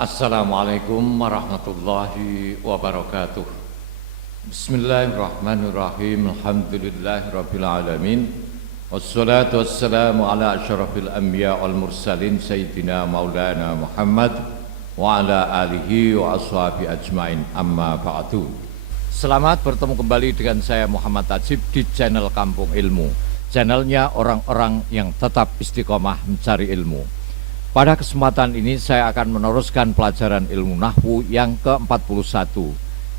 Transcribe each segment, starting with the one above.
Assalamualaikum warahmatullahi wabarakatuh. Bismillahirrahmanirrahim. Alhamdulillahirabbil alamin. Wassalatu wassalamu ala asyrafil anbiya wal mursalin sayyidina maulana Muhammad wa ala alihi wa ashabi ajmain. Amma ba'du. Selamat bertemu kembali dengan saya Muhammad Tajib di channel Kampung Ilmu. Channelnya orang-orang yang tetap istiqomah mencari ilmu. Pada kesempatan ini saya akan meneruskan pelajaran ilmu nahwu yang ke-41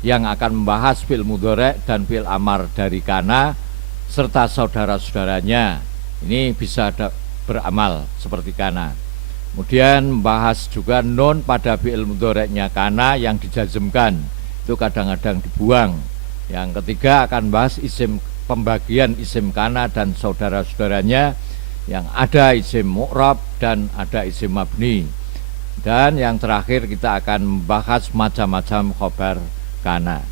yang akan membahas fi'il mudhari' dan fi'il amar dari kana serta saudara-saudaranya. Ini bisa beramal seperti kana. Kemudian membahas juga nun pada fi'il mudhari'nya kana yang dijazmkan, itu kadang-kadang dibuang. Yang ketiga akan bahas isim, pembagian isim kana dan saudara-saudaranya, yang ada isim mu'rab dan ada isim mabni. Dan yang terakhir kita akan membahas macam-macam khobar kana.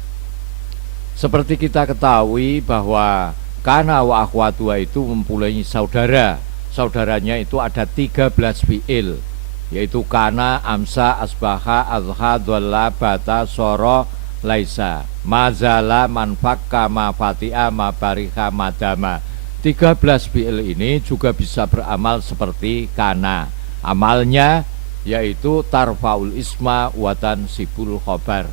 Seperti kita ketahui bahwa kana wa akhwatuha itu mempunyai saudara. Saudaranya itu ada 13 fi'il, yaitu kana, amsa, asbaha, azha, dhalla, bata, soro, laisa, mazala, manfakka, mafati'a, mabariha, madama. 13 fi'il ini juga bisa beramal seperti kana. Amalnya yaitu tarfaul isma watan sibul khobar,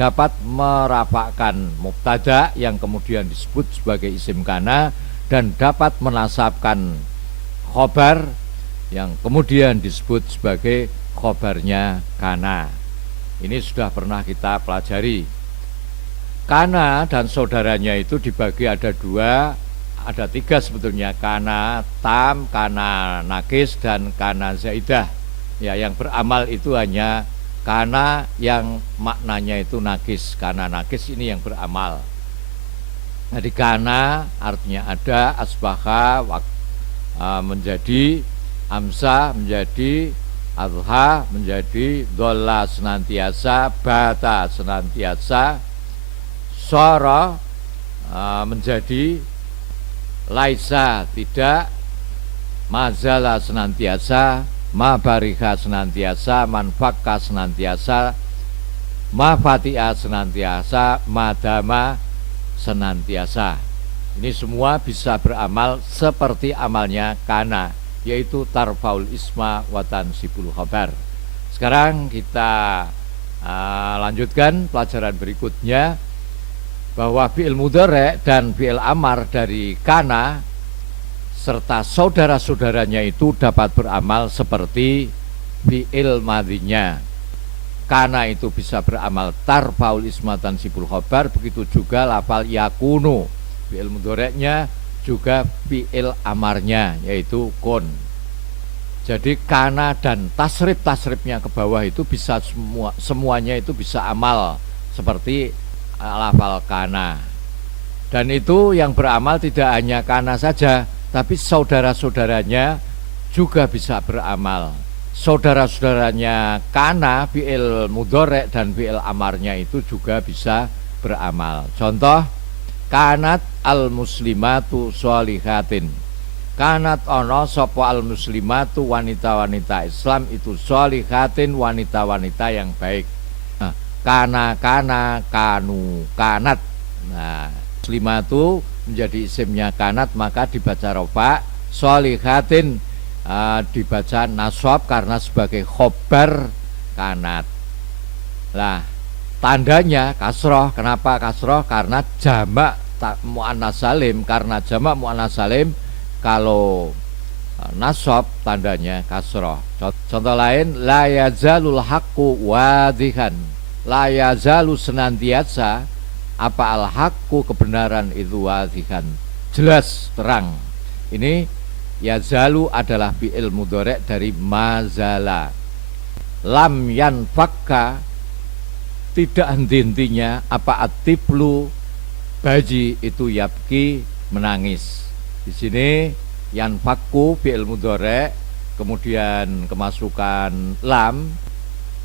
dapat merafakkan mubtada yang kemudian disebut sebagai isim kana dan dapat menasabkan khobar yang kemudian disebut sebagai khobarnya kana. Ini sudah pernah kita pelajari. Kana dan saudaranya itu dibagi ada tiga sebetulnya, kana tam, kana nakis, dan kana zaidah. Ya, yang beramal itu hanya kana yang maknanya itu nakis. Kana nakis ini yang beramal. Jadi kana artinya ada, asbaha menjadi, amsa menjadi, adha menjadi, dolla senantiasa, bata senantiasa, sora menjadi, laisa tidak, mazala senantiasa, mabariha senantiasa, manfakka senantiasa, mafati'a senantiasa, madama senantiasa. Ini semua bisa beramal seperti amalnya kana, yaitu tarfaul isma watan sibul khobar. Sekarang kita lanjutkan pelajaran berikutnya, bahwa fi'il mudhari' dan fi'il amar dari kana serta saudara-saudaranya itu dapat beramal seperti fi'il madhinya. Kana itu bisa beramal tarfaul ismatan sibul khobar, begitu juga lafal yakunu. Fi'il mudhari'nya juga fi'il amarnya yaitu kun. Jadi kana dan tasrif-tasrifnya ke bawah itu bisa semuanya itu bisa amal seperti lafal kana. Dan itu yang beramal tidak hanya kana saja, tapi saudara-saudaranya juga bisa beramal. Saudara-saudaranya kana, fi'il mudhari' dan fi'il amarnya itu juga bisa beramal. Contoh, kanat al muslimatu sholihatin. Kanat ono sapa al muslimatu, wanita-wanita Islam itu sholihatin, wanita-wanita yang baik. Kana, kanu, kanat. Nah, muslimatu menjadi isimnya kanat, maka dibaca rofa. Sholihatin dibaca nasab karena sebagai khobar kanat. Nah, tandanya kasroh. Kenapa kasroh? Karena jamak mu'annas salim. Karena jamak mu'annas salim, kalau nasab tandanya kasroh. Contoh lain, la yazalul haqqu wadhihan. La yazalu senantiasa apa al-haqqu kebenaran itu wadhihan, jelas terang. Ini yazalu adalah fi'il mudhari' dari mazala. Lam yanfakka tidak henti-hentinya apa atiblu, baji itu yabki menangis. Di sini yanfakku fi'il mudhari' kemudian kemasukan lam.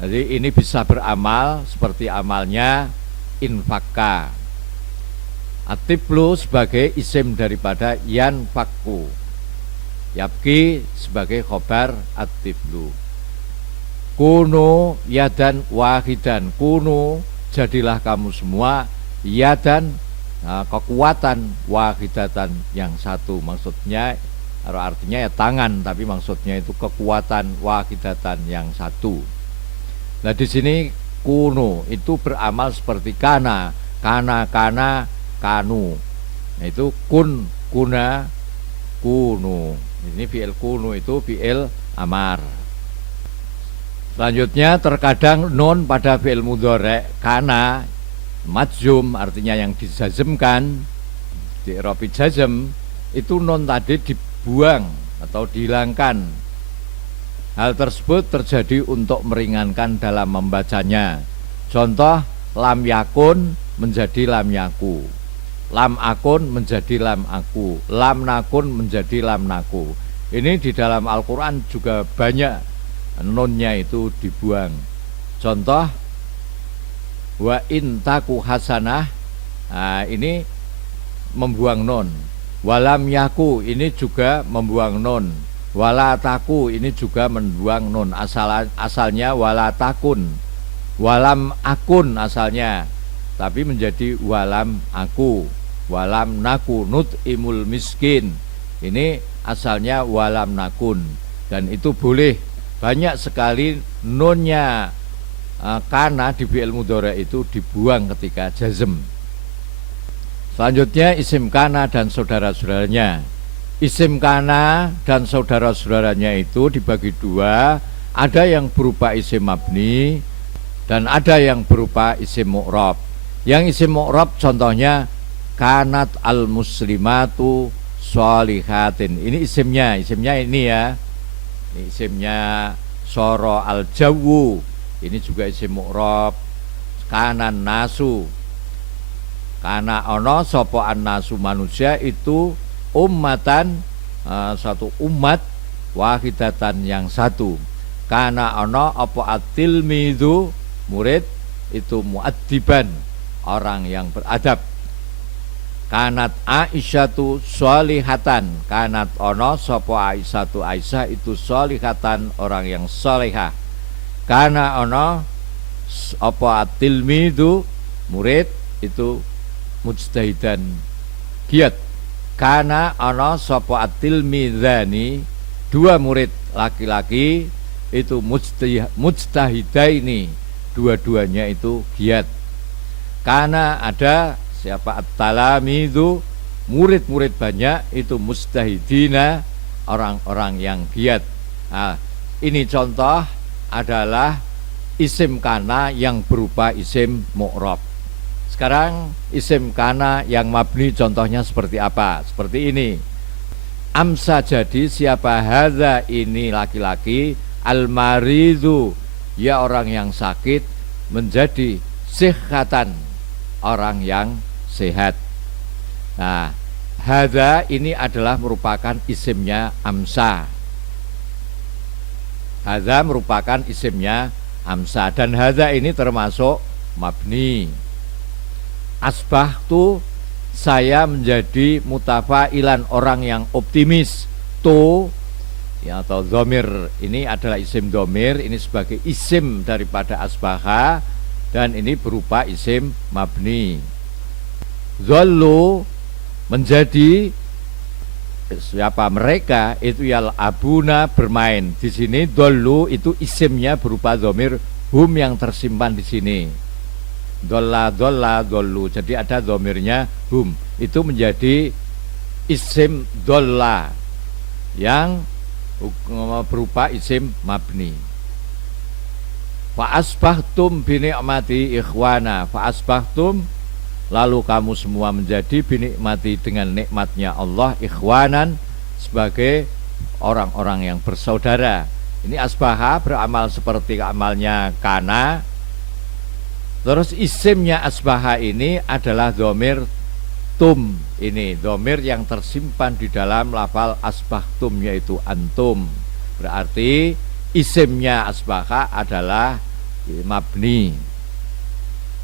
Jadi ini bisa beramal seperti amalnya infakka. Atiblu sebagai isim daripada yanfakku. Yabki sebagai khobar atiblu. Kunu yadan wahidan, kunu jadilah kamu semua yadan, kekuatan, wahidatan yang satu. Maksudnya artinya ya tangan, tapi maksudnya itu kekuatan wahidatan yang satu. Nah di sini kunu itu beramal seperti kana, kanu. Nah, itu kun, kuna, kunu. Ini fi'il kunu itu fi'il amar. Selanjutnya terkadang nun pada fi'il mudhari' kana majzum, artinya yang dijazmkan, di i'rab jazm, itu nun tadi dibuang atau dihilangkan. Hal tersebut terjadi untuk meringankan dalam membacanya. Contoh, lam yakun menjadi lam yaku, lam akun menjadi lam aku, lam nakun menjadi lam naku. Ini di dalam Al-Quran juga banyak nunnya itu dibuang. Contoh, wa intaku hasanah, nah, ini membuang nun. Walam yaku ini juga membuang nun. Walataku ini juga membuang nun. Asalnya walatakun. Walam akun asalnya, tapi menjadi walam aku. Walam naku nut'imul miskin. Ini asalnya walam nakun. Dan itu boleh. Banyak sekali nunnya kana di fi'il mudhari' itu dibuang ketika jazm. Selanjutnya isim kana dan saudara-saudaranya. Isim kana dan saudara-saudaranya itu dibagi dua. Ada yang berupa isim mabni dan ada yang berupa isim mu'rab. Yang isim mu'rab contohnya kanat al muslimatu sholihatin. Ini isimnya ini ya. Ini isimnya soro al jawu. Ini juga isim mu'rab. Kanan nasu, kana ono sopo an nasu manusia itu ummatan, satu umat, wahidatan yang satu. Kana ono opo at-tilmidhu murid itu muaddiban, orang yang beradab. Kanat Aisyatu sholihatan, kanat ono sopo Aisyatu Aisyah itu sholihatan, orang yang solehah. Kana ono opo at-tilmidhu murid itu mujtahidan giat. Kana ono sopo at-tilmidhani dua murid laki-laki itu mujtahidaini, dua-duanya itu giat. Karena ada siapa at-talamidhu murid-murid banyak itu mujtahidina, orang-orang yang giat. Nah, ini contoh adalah isim kana yang berupa isim mu'rab. Sekarang isim kana yang mabni contohnya seperti apa? Seperti ini. Amsa jadi siapa hadza ini laki-laki, al-maridhu ya orang yang sakit, menjadi sihatan orang yang sehat. Nah, hadza ini adalah merupakan isimnya amsa. Hadza merupakan isimnya amsa dan hadza ini termasuk mabni. Asbahtu saya menjadi mutafailan, orang yang optimis. Tu ya, atau dhamir ini adalah isim dhamir, ini sebagai isim daripada asbaha dan ini berupa isim mabni. Dhallu menjadi siapa mereka itu yal abuna bermain. Di sini dhallu itu isimnya berupa dhamir hum yang tersimpan di sini. Dhalla dhallu. Jadi ada dhamirnya hum. Itu menjadi isim dhalla yang berupa isim mabni. Fa asbahtum bi ni'mati ikhwana. Fa asbahtum lalu kamu semua menjadi binikmati dengan nikmatnya Allah ikhwanan sebagai orang-orang yang bersaudara. Ini asbaha beramal seperti amalnya kana. Terus isimnya asbaha ini adalah dhamir tum. Ini dhamir yang tersimpan di dalam lafal asbahtum yaitu antum. Berarti isimnya asbaha adalah mabni.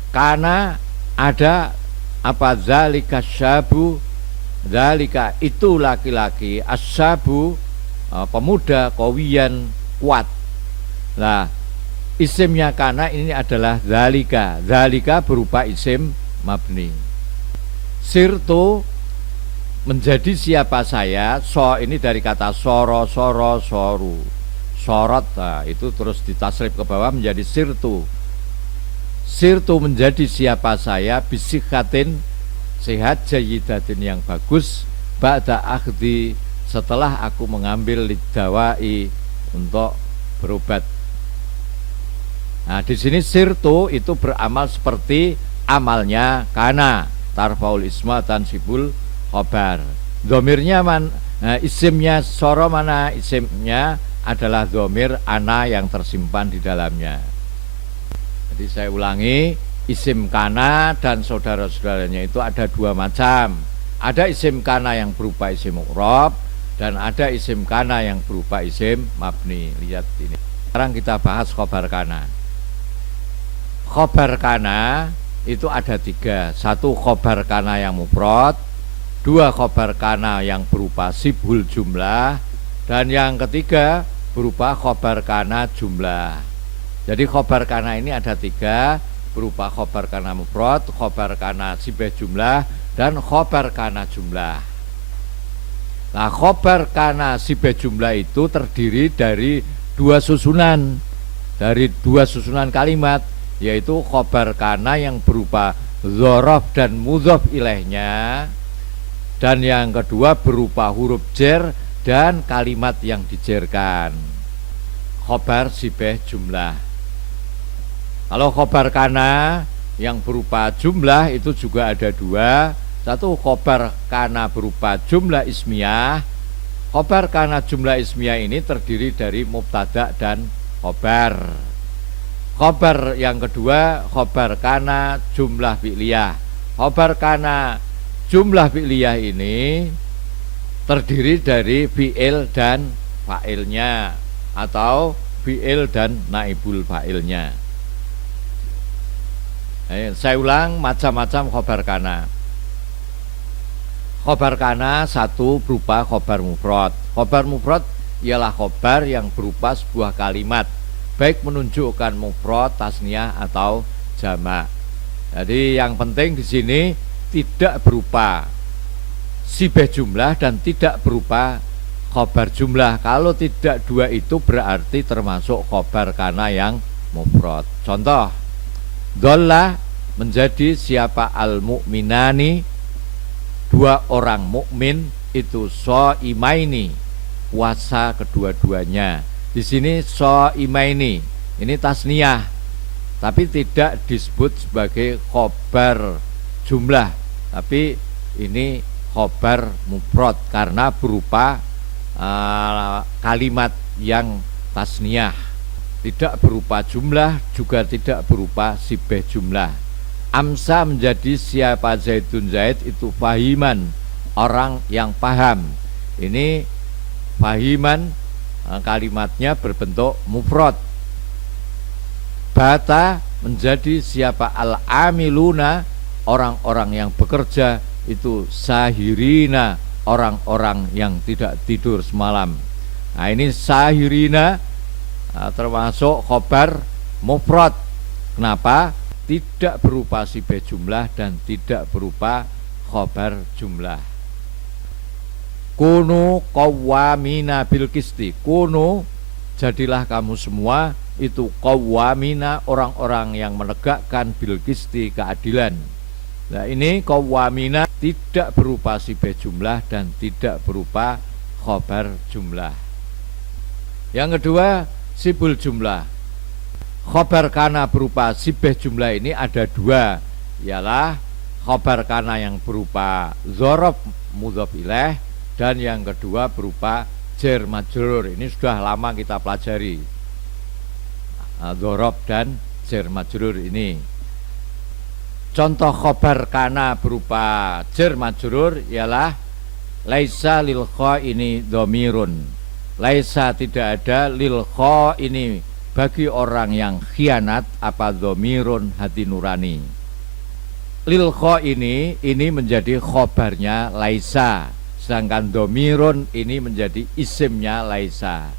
Kana ada apa zalika syabu, zalika itu laki-laki, asyabu pemuda, kawiyan kuat. Nah, Isimnya kana ini adalah zalika. Zalika berupa isim mabni. Sirtu menjadi siapa saya. So ini dari kata soro, soro, soru, sorot. Nah, itu terus ditasrif ke bawah menjadi sirtu. Sirtu menjadi siapa saya bisikhatin, sehat, jayidatin yang bagus, ba'da akhdi, setelah aku mengambil lidawai untuk berobat. Nah, di sini sirtu itu beramal seperti amalnya kana, tarfaul isma tansibul khobar. Domirnya isimnya soro mana? Isimnya adalah domir ana yang tersimpan di dalamnya. Jadi saya ulangi, isim kana dan saudara-saudaranya itu ada dua macam. Ada isim kana yang berupa isim mu'rab dan ada isim kana yang berupa isim mabni. Lihat ini. Sekarang kita bahas khobar kana. Khobar kana itu ada tiga. Satu khobar kana yang mufrad, dua khobar kana yang berupa sibhul jumlah, dan yang ketiga berupa khobar kana jumlah. Jadi khobar kana ini ada tiga, berupa khobar kana mufrad, khobar kana sibah jumlah, dan khobar kana jumlah. Nah, khobar kana sibah jumlah itu terdiri dari dua susunan, kalimat, yaitu khobar kana yang berupa dzaraf dan mudhof ilaihnya, dan yang kedua berupa huruf jer dan kalimat yang dijerkan. Khobar sibah jumlah. Kalau khobar kana yang berupa jumlah itu juga ada dua. Satu khobar kana berupa jumlah ismiyah. Khobar kana jumlah ismiyah ini terdiri dari mubtada dan khobar. Khobar yang kedua khobar kana jumlah fi'liyah. Khobar kana jumlah fi'liyah ini terdiri dari fi'il dan fa'ilnya atau fi'il dan naibul fa'ilnya. Saya ulang, macam-macam khobar kana. Khobar kana satu berupa khobar mufrad. Khobar mufrad ialah khobar yang berupa sebuah kalimat, baik menunjukkan mufrad, tasniyah atau jamak. Jadi yang penting di sini tidak berupa sibah jumlah dan tidak berupa khobar jumlah. Kalau tidak dua itu berarti termasuk khobar kana yang mufrad. Contoh, Dolla menjadi siapa al-mu'minani, dua orang mukmin itu so'imaini, puasa kedua-duanya. Di sini so'imaini ini tasniyah, tapi tidak disebut sebagai khobar jumlah, tapi ini khobar mufrad karena berupa kalimat yang tasniyah. Tidak berupa jumlah, juga tidak berupa sibah jumlah. Amsa menjadi siapa Zaidun, Zaid itu fahiman, orang yang paham. Ini fahiman, kalimatnya berbentuk mufrad. Bata menjadi siapa al-amiluna, orang-orang yang bekerja, itu sahirina, orang-orang yang tidak tidur semalam. Nah, ini sahirina termasuk khobar mufrad. Kenapa? Tidak berupa sibah jumlah dan tidak berupa khobar jumlah. Kunu qawwamina bil qisti. Kunu, jadilah kamu semua itu qawwamina, orang-orang yang menegakkan bil qisti, keadilan. Nah, ini qawwamina tidak berupa sibah jumlah dan tidak berupa khobar jumlah. Yang kedua, sibul jumlah. Khobar kana berupa sibah jumlah ini ada dua, ialah khobar kana yang berupa dzaraf mudhof ilaih dan yang kedua berupa jar majrur. Ini sudah lama kita pelajari, dzaraf dan jar majrur ini. Contoh khobar kana berupa jar majrur ialah laisa lil ini dhamirun. Laisa tidak ada, lil ini bagi orang yang khianat apa dhamirun hati nurani. Lil ini menjadi khobarnya laisa, sedangkan dhamirun ini menjadi isimnya laisa.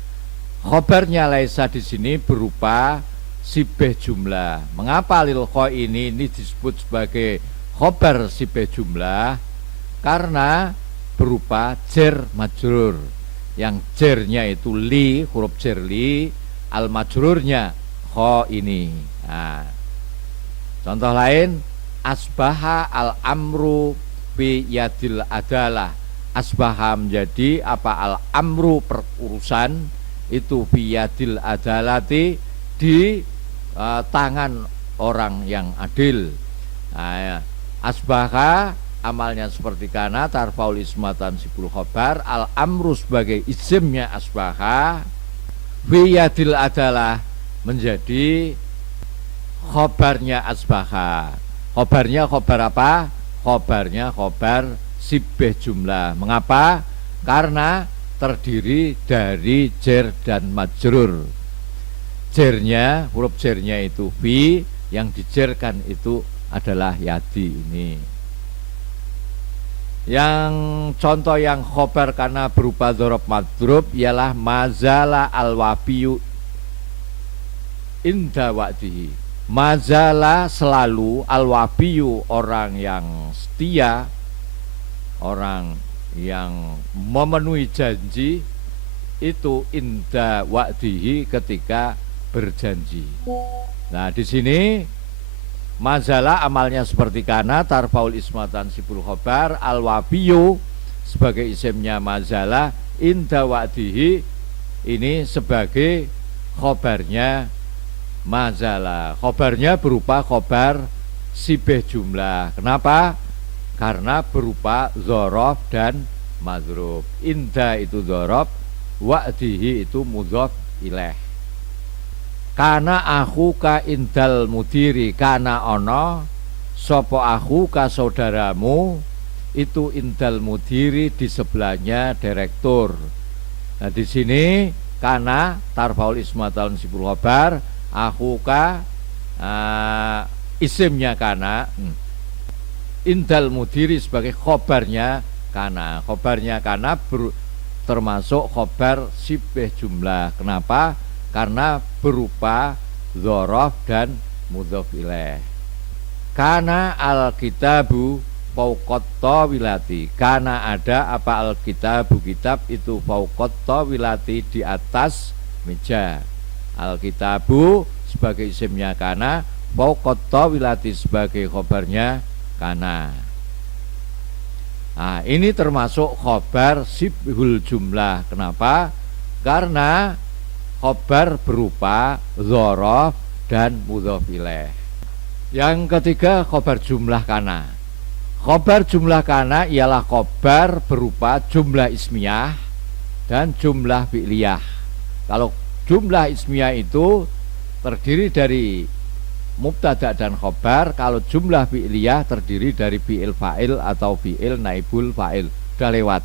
Khobarnya laisa di sini berupa sibeh jumlah. Mengapa lil kho ini disebut sebagai khobar sibeh jumlah? Karena berupa jer majrur. Yang jernya itu li, huruf jer li, al majrurnya kho ini. Nah, contoh lain, asbaha al amru bi yadil adalah. Asbaha menjadi apa? Al amru perurusan itu bi yadil adalati di tangan orang yang adil. Nah, ya. Asbaha amalnya seperti kana tarfaul ismatan sibul khobar, al amru sebagai isimnya asbaha, fi yadil adalah menjadi khobarnya asbaha. Khobarnya khobar apa? Khobarnya khobar sibeh jumlah. Mengapa? Karena terdiri dari jer dan majrur. Jernya, huruf jernya itu fi, yang dijerkan itu adalah yadi ini. Yang contoh yang khobar karena berupa dzaraf madrub ialah mazala al-wafiyu inda wa'dihi. Mazala selalu, al-wafiyu orang yang setia, orang yang memenuhi janji itu inda wa'dihi ketika berjanji. Nah, di sini mazala amalnya seperti kana tarfaul ismatan sibul khobar, al wafiyu sebagai isimnya mazala, inda wa'dihi ini sebagai khobarnya mazala. Khobarnya berupa khobar sibeh jumlah. Kenapa? Karena berupa dzaraf dan madzruf. Inda itu dzaraf, wa'dihi itu mudhof ilaih. Kana akhuka indal mudiri, kana ono sopo akhuka saudaramu itu indal mudiri di sebelahnya direktur. Nah, di sini kana tarfaul ismatal sibul khobar, akhuka isimnya kana, indal mudiri sebagai khobarnya kana. Khobarnya kana termasuk khobar sibeh jumlah. Kenapa? Karena berupa dzaraf dan mudhof ilaih. Kana al-kitabu fauqat tawilati. Kana ada apa? Al-kitabu, kitab itu fauqat tawilati, di atas meja. Al-kitabu sebagai isimnya kana, fauqat tawilati sebagai khobarnya kana. Nah, ini termasuk khobar sibhul jumlah. Kenapa? Karena khobar berupa dzaraf dan mudhof ilaih. Yang ketiga, khobar jumlah kana. Khobar jumlah kana ialah khobar berupa jumlah ismiyah dan jumlah fi'liyah. Kalau jumlah ismiyah itu terdiri dari mubtada dan khobar. Kalau jumlah fi'liyah terdiri dari fi'il fa'il atau fi'il naibul fa'il. Sudah lewat,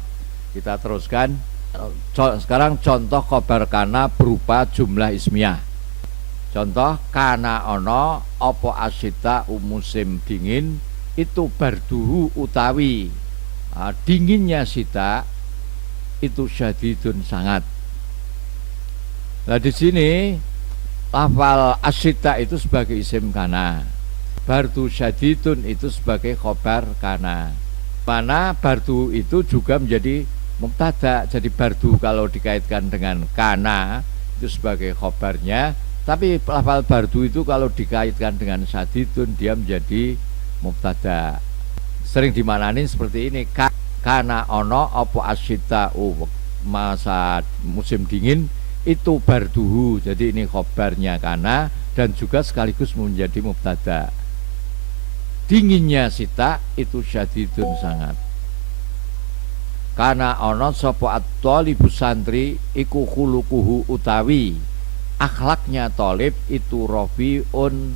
kita teruskan. Sekarang contoh khobar kana berupa jumlah ismiyah. Contoh, kana ono opo asyita musim dingin itu barduhu utawi dinginnya sita itu syadidun sangat. Nah, di sini lafal asyita itu sebagai isim kana, bardu syadidun itu sebagai khobar kana. Mana bardu itu juga menjadi mubtada. Jadi bardu kalau dikaitkan dengan kana itu sebagai khobarnya, tapi lafal bardu itu kalau dikaitkan dengan syadidun dia menjadi mubtada. Sering dimaknani seperti ini, kana ono opo asyita masa musim dingin itu barduhu. Jadi ini khobarnya kana dan juga sekaligus menjadi mubtada. Dinginnya sita itu syadidun sangat. Kana ono sopo at-thalibu santri iku khuluquhu utawi akhlaknya tolib itu rafiun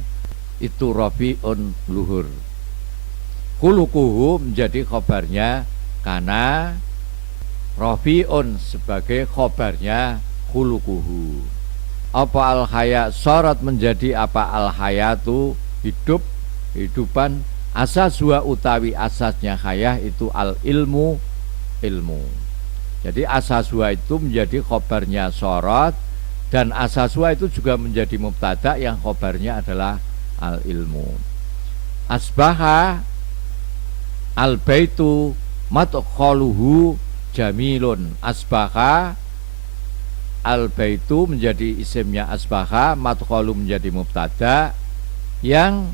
luhur. Khuluquhu menjadi khobarnya kana, rafiun sebagai khobarnya khuluquhu. Apa al-haya sorot menjadi apa? Al-hayatu hidup, hidupan. Asaswa utawi asasnya hayah itu al-ilmu, ilmu. Jadi asaswa itu menjadi khobarnya sorot, Dan asaswa itu juga menjadi mubtada yang khobarnya adalah al-ilmu. Asbaha al-baitu madkhaluhu jamilun. Asbaha al-baitu menjadi isimnya asbaha, madkhalu menjadi mubtada yang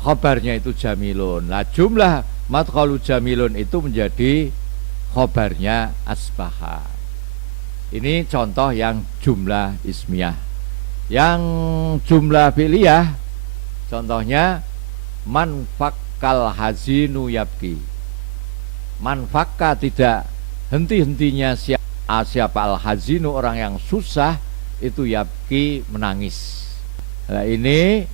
khobarnya itu jamilun. Nah, jumlah madkhalu jamilun itu menjadi khobarnya asbaha. Ini contoh yang jumlah ismiyah. Yang jumlah fi'liyah contohnya man fakkal hazinu yabki. Man fakka tidak henti-hentinya siapa al hazinu orang yang susah itu yabki menangis. Nah, ini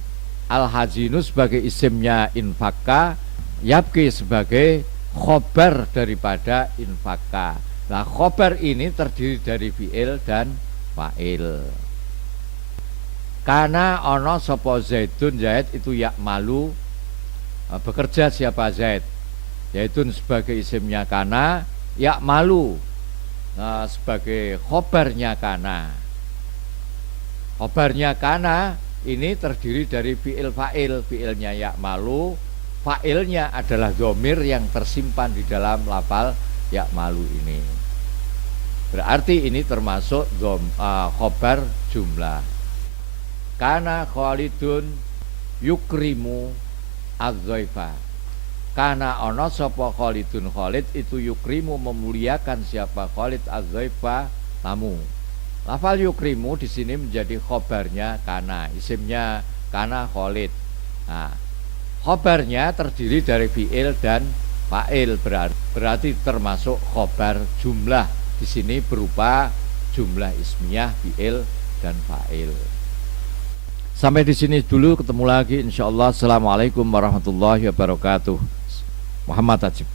al hazinu sebagai isimnya infakka, yabki sebagai khobar daripada infakka. Nah, khobar ini terdiri dari fi'il dan fa'il. Karena ono sopo zaidun, zaid itu ya'malu, bekerja siapa zaid. Zaidun sebagai isimnya kana, ya'malu sebagai khobarnya kana. Khobarnya kana ini terdiri dari fi'il fa'il. Fi'ilnya ya'malu, fa'ilnya adalah dhamir yang tersimpan di dalam lafal ya'malu ini. Berarti ini termasuk khobar jumlah. Kana Khalidun yukrimu az-zaifa. Kana ono sapa Khalidun, Khalid itu yukrimu memuliakan siapa Khalid az-zaifa tamu. Lafal yukrimu di sini menjadi khobarnya kana, isimnya kana Khalid. Nah, khobarnya terdiri dari fi'il dan fa'il, berarti termasuk khobar jumlah. Di sini berupa jumlah ismiyah, fi'il dan fa'il. Sampai di sini dulu, ketemu lagi insyaallah. Assalamualaikum warahmatullahi wabarakatuh. Muhammad Ajib.